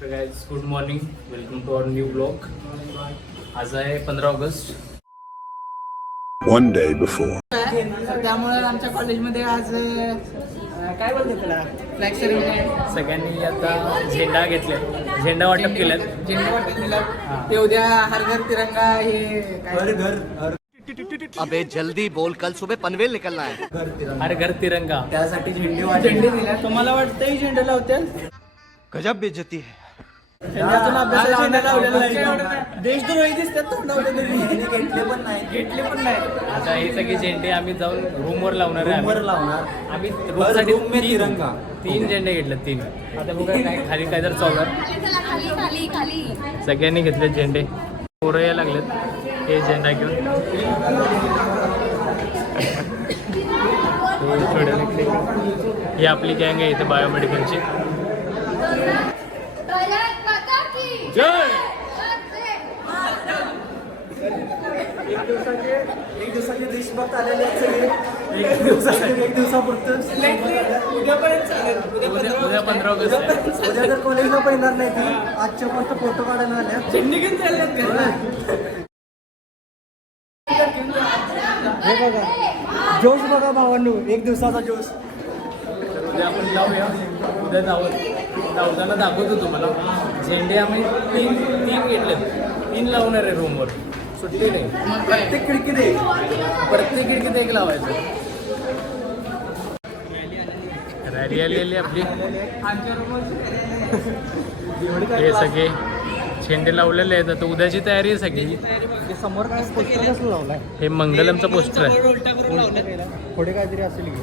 Guys good morning, welcome to our new blog. आज आहे 15 August. One day before. त्यामुळे आमच्या कॉलेजमध्ये आज काय बोलते त्याला फ्लॅग सेरेमनी सगळ्यांनी आता झेंडा घेतले, झेंडा वाटप केल्यात. झेंडा वाटप दिला. ते उद्या हर घर तिरंगा हे काय अबे जल्दी बोल, कल सुबह पनवेल निकलना है. हर घर तिरंगा. त्यासाठी झेंडे दिला. तुम्हाला वाटतंय झेंडा लावतील? गजब बेइज्जती है. अजून अभ्यासाला झेंडा लावलेला नाही. देशद्रोही दिसतात तोंडावर घेतले पण नाही. आता हे सगळे झेंडे आम्ही जाऊन रूमवर लावणार आहे. आम्ही रोजसाठी तीन झेंडे घेतले, 3. आता बघा काय खाली काय तर खाली सगळ्यांनी घेतले झेंडे. पोरं यायला लागलेत हे झेंडा घेऊन. ही आपली गँग आहे इथं बायोमेडिकलची. जय. एक दिवसाचे देशभक्त आलेले आहेत सगळे. एक दिवसापुरतं उद्यापर्यंत चालेल. उद्या 15 ऑगस्ट आहे. उद्या जर कॉलेजला पण येणार नाही ती आजच्या फक्त फोटो काढायला आल्या झेंडे घेऊन चालल्यात हे बघा जोश बघा भावांनो, एक दिवसाचा जोश. उद्या आपण जाऊया. उद्या जाऊताना दाखवतो तुम्हाला. झेंडे आम्ही तीन घेतले, 3 लावणार आहे रूमवर. सुट्टी नाही. प्रत्येक खिडकीत प्रत्येक खिडकीत एक लावायचं. रॅली आलेली आपली. हे सगळे झेंडे लावलेले आहेत. आता उद्याची तयारी आहे सगळी. समोर काय पोस्टर कसं लावलाय? हे मंगलमचा पोस्टर आहे. पुढे काहीतरी असेल की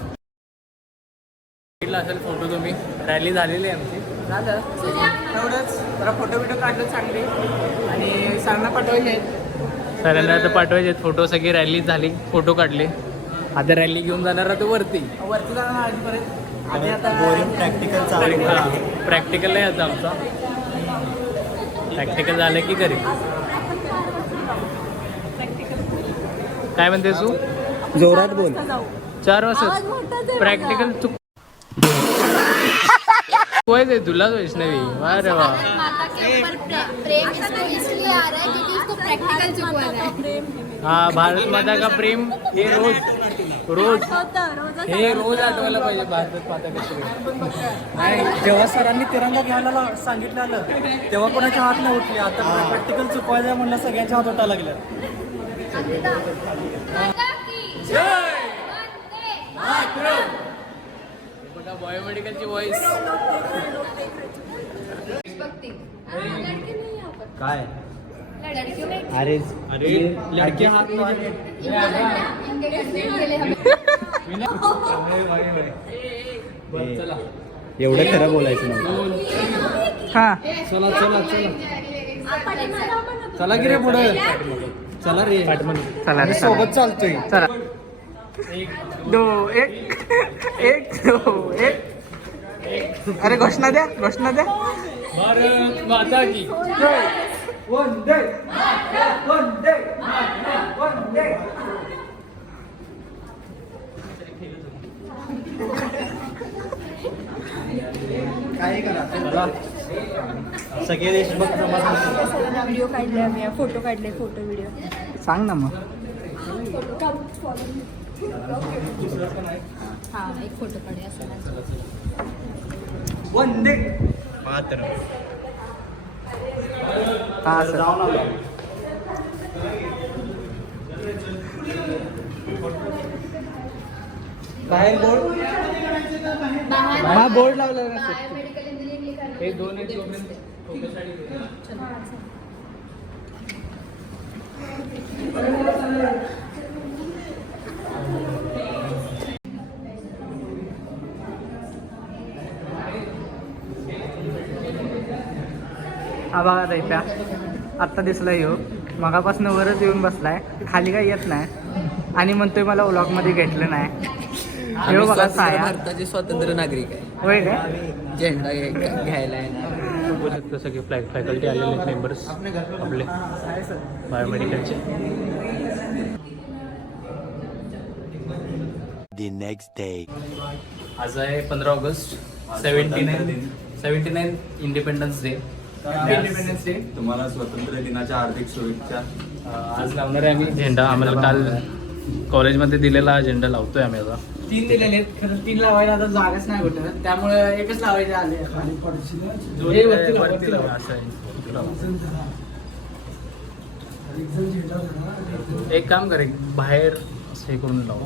असेल फोटो. तुम्ही रॅली झालेली आहे आमची. झालं एवढंच. जरा फोटो बिटो काढलं चांगले आणि सरांना पाठवायचे आहेत. सरांना आता पाठवायचे आहेत फोटो. सगळी रॅली झाली, फोटो काढले. आता रॅली घेऊन जाणार आता वरती. वरती जाणार आधीपर्यंत. आधी आता प्रॅक्टिकल नाही आता आमचा. प्रॅक्टिकल झालं की घरी. काय म्हणते तू? जोरात बोल. 4 वाजता प्रॅक्टिकल. तू आहे तुला वैष्णवी. वा रे वा. माता के ऊपर प्रेम इसलिए आ रहा है क्योंकि उसको प्रैक्टिकल चुकवा रहा है. हा, भारत माता का प्रेम हे रोज हे रोज आठवायला पाहिजे. भारत माता का प्रेम. नाही, जेव्हा सरांनी तिरंगा घ्यायला सांगितलं तेव्हा कोणाच्या हात नाही उठले. आता प्रॅक्टिकल चुकवायचं म्हणलं सगळ्यांच्या हात उठायला लागलं. बघा बायोमेडिकलची व्हॉइस. काय लड़कियों में अरे लड़के हात चला. एवढं खरं बोलायचं नाही. हा चला चला की रे पुढे. चला रे चला सोबत चालतोय. चला. 2 1 2 1. अरे घोषणा द्या. भारत माता की. वंदे वंदे वंदे. काय करा सगळे देशभक्त व्हिडिओ काढले आम्ही, फोटो काढले, फोटो व्हिडिओ. सांग ना मग. हा, एक फोटो काढूया सगळ्यांचा. वंदे मातरम. हा सर जाऊन आलो. बाहेर बोर्ड हा बोर्ड लावलेला नसतो. मेडिकल इंजिनिअरिंग हे 2 एक तोपर्यंत हा बघा दैत्या आत्ता दिसलाय ह्यो. मगापासून वरच येऊन बसलाय, खाली काही येत नाही आणि म्हणतोय मला व्लॉगमध्ये घेतलं नाही. हे बघा साया. भारताचे स्वतंत्र नागरिक आहे. होय काय? झेंडा घ्यायला आहे. बघू शकतो सगळे फॅकल्टी आलेले मेंबर्स आपले बायोमेडिकलचे. The next day. आज आहे 15 August. 79 independence day. Independence day. तुम्हाला स्वातंत्र्य दिनाच्या हार्दिक शुभेच्छा. आज लावणार आहे आम्ही झेंडा. आम्हाला काल कॉलेजमध्ये दिलेला झेंडा लावतोय आम्ही आता. 3 दिलेले आहेत, खरं 3 लावायला आता जागाच नाही कुठं, त्यामुळे एकच लावायचे आले. हे वरती लावा. असं आहे. एक काम करे बाहेर असं हे करून लावू.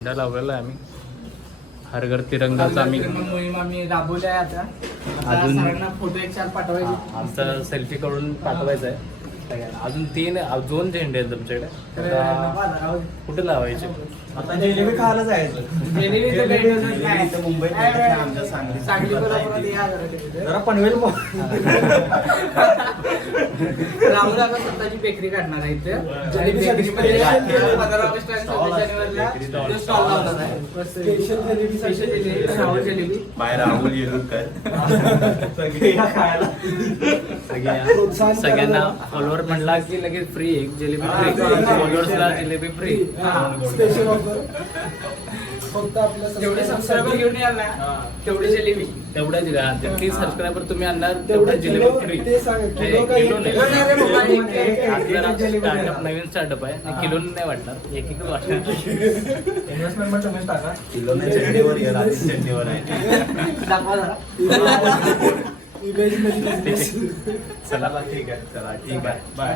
झेंडा लावलेला आहे आम्ही. हर घर तिरंगाचा आम्ही मोहीम आम्ही राबवली आहे आता. अजून- सगळ्यांना फोटो एक 4 पाठवायचे. आमचा सेल्फी काढून पाठवायचा आहे सगळ्यांना. अजून 2 झेंडे आहेत तुमच्याकडे. आता कुठे लावायचे? आता जिलेबी खायला जायचं. इथं मुंबईत आमच्या सांगली कोल्हापुरात या जरा तिकडे. जरा पनवेल राहुल आता स्वतःची बेकरी काढणार आहे इथे. आणि बेकरीमध्ये 15 ऑगस्ट आणि 26 जानेवारीला तो स्टॉल लावणार आहे. स्पेशल जिलेबी, राहुल जिलेबी. बाहेर राहुल येलूरकर सगळे या खायला. सगळ्यांना फॉलोअर म्हणला की लगेच फ्री एक जिलेबी फ्री. फॉलोअर्सला जिलेबी फ्री. जेवढे सबस्क्रायबर घेऊन याल ना तेवढे जिलेबी. तेवढ्या जिलेबी 30 सबस्क्रायबर तुम्ही आणणार तेवढ्या जिलेबी फ्री. किलो नाही. आज जरा स्टार्टअप नवीन स्टार्टअप आहे. किलो नाही वाटणार, एक वाटणार. इन्व्हेस्टमेंट पण तुम्हीच टाका. किलो नाही चटणीवर येईल, आधी चटणीवर आहे. दाखवा जरा. चला ठीक आहे. चला ठीक आहे. बाय.